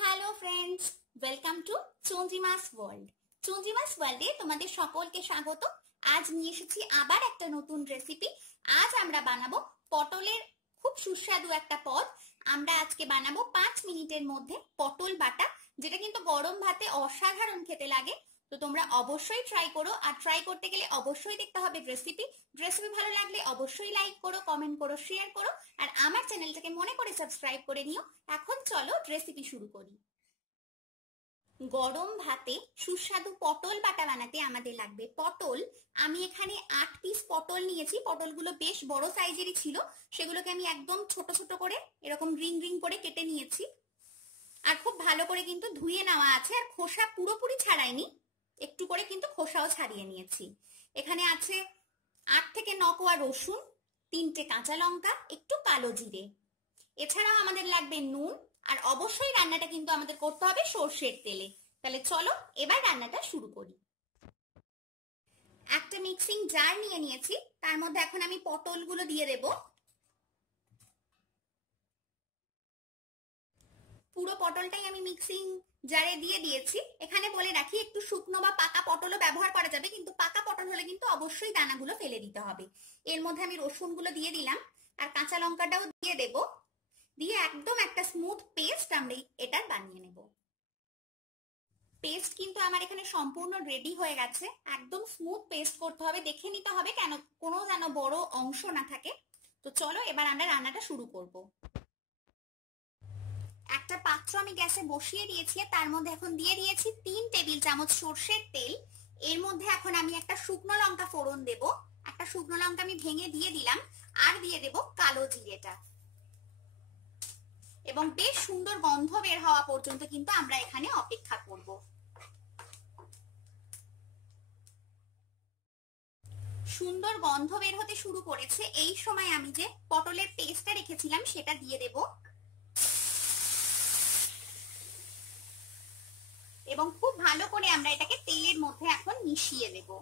Friends welcome to Chandrima's world Chandrima's ওয়ার্ল্ডে তোমাদের সকলকে স্বাগত। আজ নিয়ে এসেছি আবার একটা নতুন রেসিপি আজ আমরা বানাবো পটলের খুব সুস্বাদু একটা পদ। আমরা আজকে বানাবো পাঁচ মিনিটের মধ্যে পটল বাটা, যেটা কিন্তু গরম ভাতে অসাধারণ খেতে লাগে। তো তোমরা অবশ্যই ট্রাই করো। আর ট্রাই করতে গেলে অবশ্যই দেখতে হবে রেসিপি রেসিপি ভালো লাগলে অবশ্যই লাইক করো কমেন্ট করো শেয়ার করো। আর আমার চ্যানেলটাকে মনে করে সাবস্ক্রাইব করে নিও। এখন চলো রেসিপি শুরু করি। গরম ভাতে সুস্বাদু পটল বাটা বানাতে আমাদের লাগবে। পটল, আমি এখানে আট পিস পটল নিয়েছি। পটলগুলো বেশ বড় সাইজেরই ছিল। সেগুলোকে আমি একদম ছোট ছোট করে এরকম রিং রিং করে কেটে নিয়েছি। আর খুব ভালো করে কিন্তু ধুয়ে নেওয়া আছে। আর খোসা পুরোপুরি ছাড়াইনি। একটু করে কিন্তু খোসাও ছাড়িয়ে নিয়েছি। এখানে আছে আট থেকে ন কোয়া রসুন, তিনটে কাঁচা লঙ্কা, একটু কালো জিরে। এছাড়াও আমাদের লাগবে নুন, আর অবশ্যই রান্নাটা কিন্তু আমাদের করতে হবে সর্ষের তেলে। তাহলে চলো এবার রান্নাটা শুরু করি। একটা মিক্সিং জার নিয়ে নিয়েছি, তার মধ্যে এখন আমি পটলগুলো দিয়ে দেব। পুরো পটলটাই আমি মিক্সিং জারে দিয়ে দিয়েছি। এখানে বলে রাখি, একটু শুকনো বা পাকা পটলও ব্যবহার করা যাবে, কিন্তু পাকা পটল হলে কিন্তু অবশ্যই দানাগুলো ফেলে দিতে হবে। এর মধ্যে আমি রসুনগুলো দিয়ে দিলাম, আর কাঁচা লঙ্কাটাও দিয়ে দেব। দিয়ে একদম একটা স্মুথ পেস্ট আমরা এটা বানিয়ে নেব। পেস্ট কিন্তু আমার এখানে সম্পূর্ণ রেডি হয়ে গেছে। একদম স্মুথ পেস্ট করতে হবে, দেখে নিতে হবে কেন, কোনো যেন বড় অংশ না থাকে। তো চলো এবার আমরা রান্নাটা শুরু করব। পাত্র আমি গ্যাসে বসিয়ে দিয়েছি তার মধ্যে এখন দিয়ে দিয়েছি তিন টেবিল চামচ সর্ষের তেল। এর মধ্যে এখন আমি একটা শুকনো লঙ্কা ফোড়ন দেব। একটা শুকনো লঙ্কা আমি ভেঙে দিয়ে দিলাম আর দিয়ে দেব কালো জিরেটা। এবং বেশ সুন্দর গন্ধ বের হওয়া পর্যন্ত কিন্তু আমরা এখানে অপেক্ষা করব। সুন্দর গন্ধ বের হতে শুরু করেছে। এই সময় আমি যে পটলের পেস্টটা রেখেছিলাম সেটা দিয়ে দেব। এবং খুব ভালো করে আমরা এটাকে তেলের মধ্যে এখন মিশিয়ে দেবো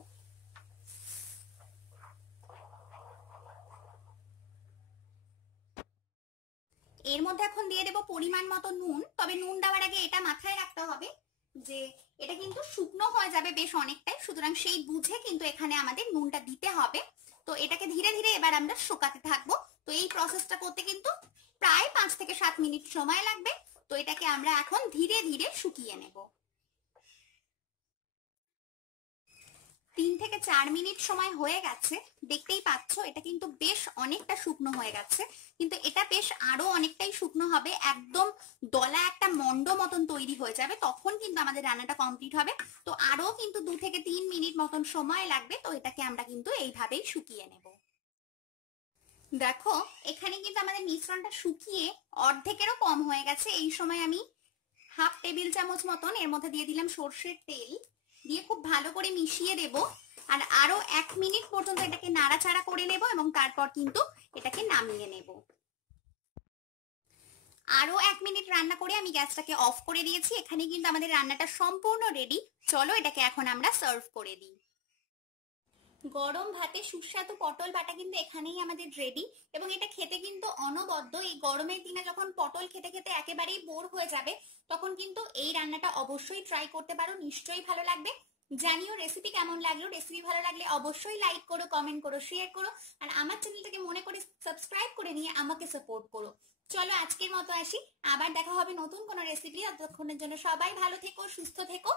এর মধ্যে এখন দিয়ে দেবো পরিমাণ মতো নুন, তবে নুন দেওয়ার আগে এটা মাথায় রাখতে হবে যে এটা কিন্তু শুকনো হয়ে যাবে বেশ অনেকটাই, সুতরাং সেই বুঝে কিন্তু এখানে আমাদের নুনটা দিতে হবে। তো এটাকে ধীরে ধীরে এবার আমরা শুকাতে থাকব। তো এই প্রসেসটা করতে কিন্তু প্রায় পাঁচ থেকে সাত মিনিট সময় লাগবে। তো এটাকে আমরা এখন ধীরে ধীরে শুকিয়ে নেব তিন থেকে চার মিনিট সময় হয়ে গেছে, দেখতেই পাচ্ছ এটা কিন্তু বেশ অনেকটা শুকনো হয়ে গেছে, কিন্তু এটা বেশ আরও অনেকটাই শুকনো হবে, একদম দলা একটা মন্ড মতন তৈরি হয়ে যাবে, তখন কিন্তু আমাদের রান্নাটা কমপ্লিট হবে। তো আরও কিন্তু দু থেকে তিন মিনিট মতন সময় লাগবে, তো এটাকে আমরা কিন্তু এইভাবেই শুকিয়ে নেব। দেখো, এখানে কিন্তু আমাদের মিশ্রণটা শুকিয়ে অর্ধেকেরও কম হয়ে গেছে, এই সময় আমি হাফ টেবিল চামচ মতন, এর মধ্যে দিয়ে দিলাম সর্ষের তেল, দিয়ে খুব ভালো করে মিশিয়ে দেব। আর আরও এক মিনিট পর্যন্ত এটাকে নাড়াচাড়া করে নেব এবং তারপর কিন্তু এটাকে নামিয়ে নেব। আরও এক মিনিট রান্না করে আমি গ্যাসটাকে অফ করে দিয়েছি। এখানে কিন্তু আমাদের রান্নাটা সম্পূর্ণ রেডি চলো এটাকে এখন আমরা সার্ভ করে দিই। গরম ভাতে সুস্বাদু পটল বাটা কিন্তু এখানেই আমাদের রেডি এবং এটা খেতে কিন্তু অনবদ্য। এই গরমের দিনে যখন পটল খেতে খেতে একেবারেই বোর হয়ে যাবে, তখন কিন্তু এই রান্নাটা অবশ্যই ট্রাই করতে পারো। নিশ্চয়ই ভালো লাগবে। জানিও রেসিপি কেমন লাগল? রেসিপি ভালো লাগলে অবশ্যই লাইক করো কমেন্ট করো শেয়ার করো, আর আমার চ্যানেলটাকে মনে করে সাবস্ক্রাইব করে নিয়ে আমাকে সাপোর্ট করো। চলো আজকের মতো আসি, আবার দেখা হবে নতুন কোনো রেসিপি ততক্ষণের জন্য। সবাই ভালো থেকো, সুস্থ থেকো।